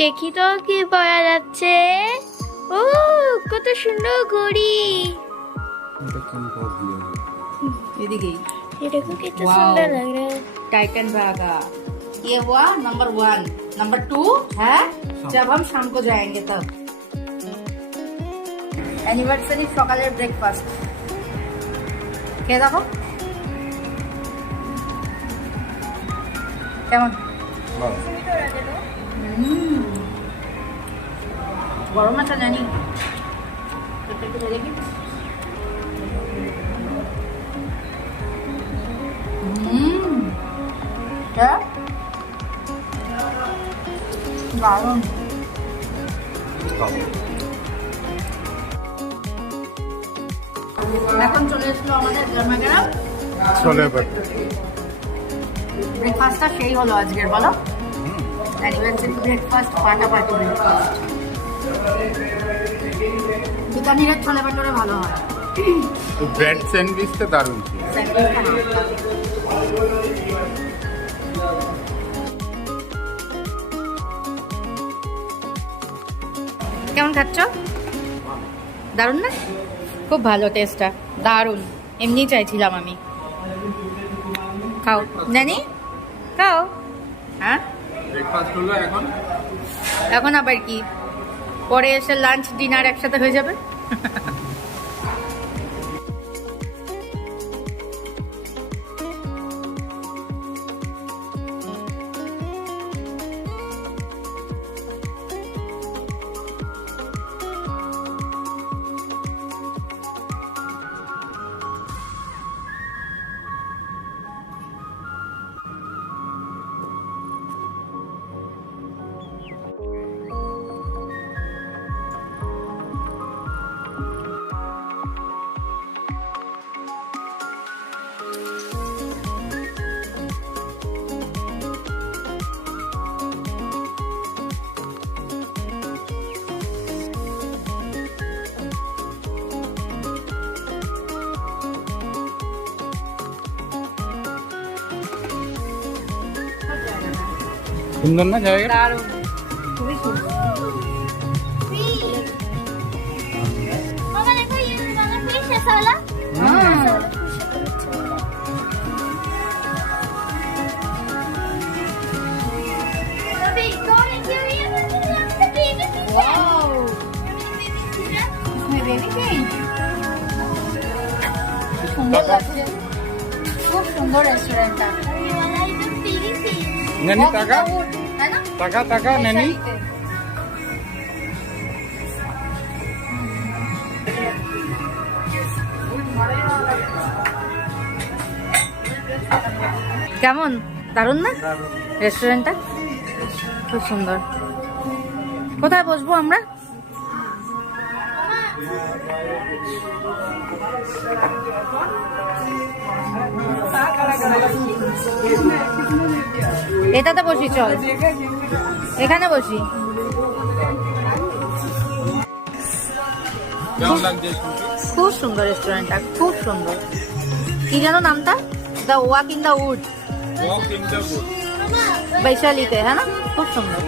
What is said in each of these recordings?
দেখি তো কি পাওয়া যাচ্ছে। ও কত সুন্দর ঘড়ি। এদিকেই ये देखो कितना वाओ। सुंदर लग रहा है। टाइटन धागा। ये हुआ नंबर 1। नंबर 2 है जब हम शाम को जाएंगे तब। एनिवर्सरी সকালের ব্রেকফাস্ট কে দেখো কেমন গরম আছে জানি দেখি দারুণ এখন চলে এসলো আমাদের গরমা গরম ছোলে বাটে। ব্রেকফাস্টটা সেই হলো আজকের বলো অ্যানিভার্সারি ব্রেকফাস্ট ফাটাফাটি ব্রেকফাস্ট বিকানিরের ছোলে বাটোরে ভালো হয় ব্রেড স্যান্ডউইচটা দারুণ ছিল। স্যান্ডউইচটা না কেমন খাচ্ছ দারুণ না খুব ভালো টেস্টটা দারুণ এমনি চাইছিলাম আমি খাও জানি খাও হ্যাঁ ব্রেকফাস্ট হলো এখন। এখন আবার কি পরে এসে লাঞ্চ ডিনার একসাথে হয়ে যাবে সুন্দর না জায়গা? দারুণ খুবই সুন্দর मामा देखो ये वाला फिश ऐसा वाला। अभी कौन है क्यों ये बेबी फिश है। वाओ इसमें बेबी फिश সুন্দর লাগছে খুব সুন্দর রেস্টুরেন্টটা ये वाला एकदम पीली फिश। নানি টাকা है ना টাকা টাকা নানি। কেমন দারুণ না রেস্টুরেন্টটা খুব সুন্দর কোথায় বসবো আমরা এটাতে বসি চল এখানে বসি কেমন লাগছে? খুব সুন্দর রেস্টুরেন্টটা খুব সুন্দর কি যেন নামটা the walk in the wood walk in the wood. বৈশালীতে হ্যাঁ না খুব সুন্দর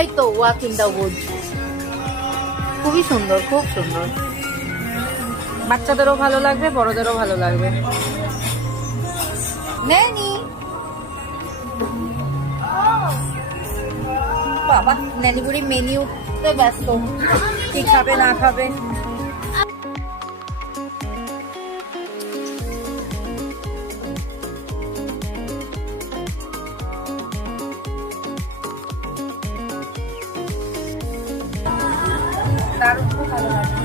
এই তো ওয়াক ইন দ্য উড খুবই সুন্দর খুব সুন্দর বাচ্চাদেরও ভালো লাগবে বড়দেরও ভালো লাগবে নেনি বাবা নেনিগুড়ি মেনিউতে ব্যস্ত কি খাবে না খাবে দারুণ খুব ভালো লাগে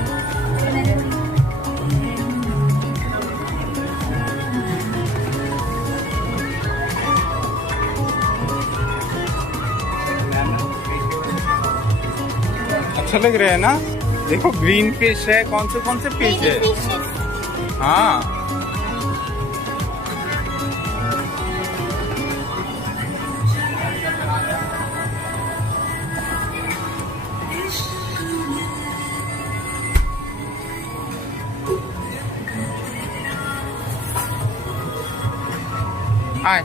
अच्छा लग रहा है ना? देखो ग्रीन फिश है, कौन से फिश है? Baby fishes। हाँ आए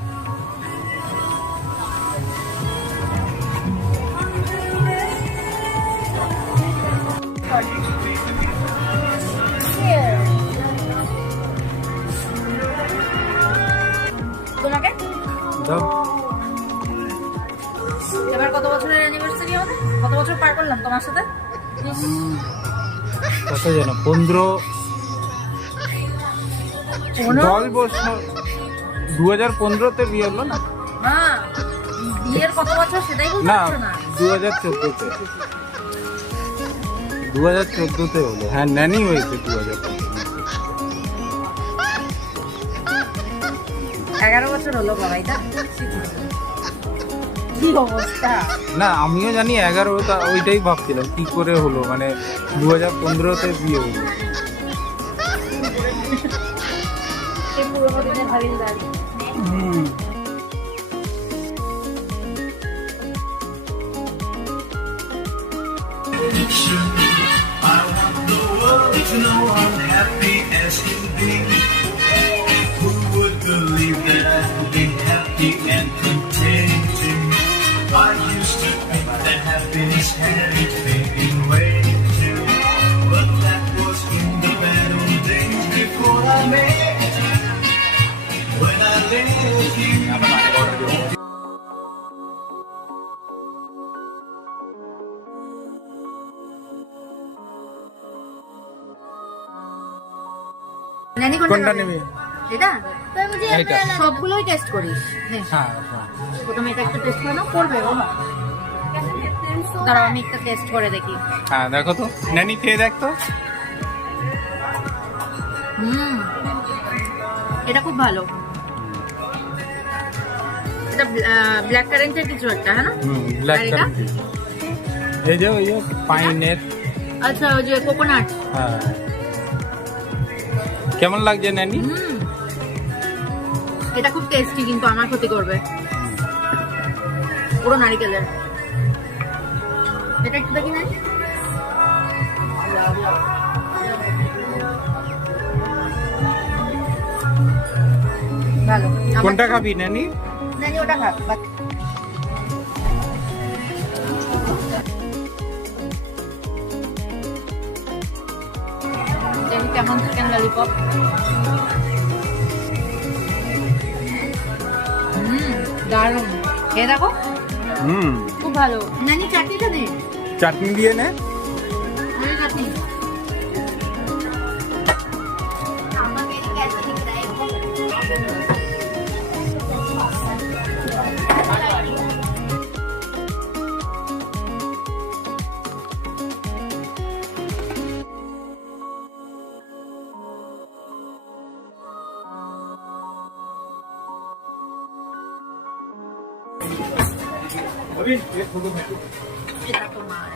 এবার কত বছরের অ্যানিভার্সারি হবে? কত বছর পার করলাম তোমার সাথে? কত যেন 15 10 বছর 2015-তে বিয়ে হলো না? মা, বিয়ের কত বছর সেটাই বলতে না পারছো না? 2014-তে 2014-তে হলো। হ্যাঁ ন্যানি হয়েছে 2014। 11 বছর হলো বাবা, এটা কি অবস্থা। না আমিও জানি 11, ওইটাই ভাবছিলাম কি করে হলো, মানে 2015-তে বিয়ে হলো। সে পুরোনো দিনের হাবিলদার। I want the world to know I'm happy as can be. Who would believe that I would be happy and contented? I used to think that happiness had its fading way too, but that was in the bad old days before I met you. When I left you. নানি কোনটা কোনটা নেবে? এটা पर मुझे এইটা। ऐसा लगा- সবগুলোই টেস্ট করিস। নে, হ্যাঁ প্রথমে এটা একটা টেস্ট করে নাও, করবে বাবা। দাঁড়াও আমি একটা টেস্ট করে দেখি। হ্যাঁ দেখো তো, ন্যানি খেয়ে দেখ তো। হুম, এটা খুব ভালো। এটা ব্ল্যাক কারেন্টের কিছু একটা, হ্যাঁ না? ব্ল্যাক আর এটা? এই যে ওই যে পাইনের। আচ্ছা, ওই যে কোকোনাট। হ্যাঁ কেমন লাগছে ন্যানি? হুম, এটা খুব টেস্টি, কিন্তু আমার ক্ষতি করবে। পুরো নারিকেলের। এটা একটু দেখি না। ভালো। কোনটা খাবি ন্যানি? নানি ওটা খাক। দেখি কেমন চিকেন ললিপপ। দারুণ, খেয়ে দেখো, খুব ভালো। নানি চাটনিটা দে। চাটনি দিয়ে নে। ওই চাটনি। এটা তোমার।